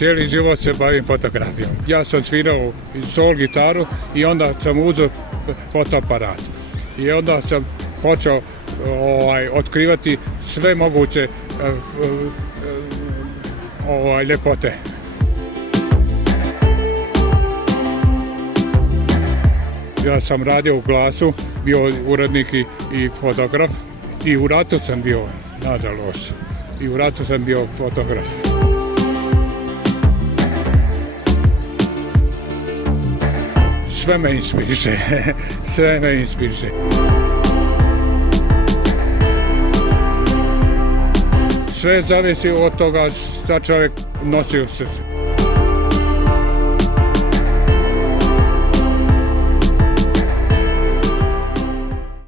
Cijeli život se bavim fotografijom. Ja sam svirao sol gitaru i onda sam uzeo fotoaparat. I onda sam počeo otkrivati sve moguće ljepote. Ja sam radio u Glasu, bio urednik i fotograf. I u ratu sam bio, nažalost. I u ratu sam bio fotograf. Sve me inspiriše, sve me inspiriše. Sve zavisi od toga šta čovjek nosi u srcu.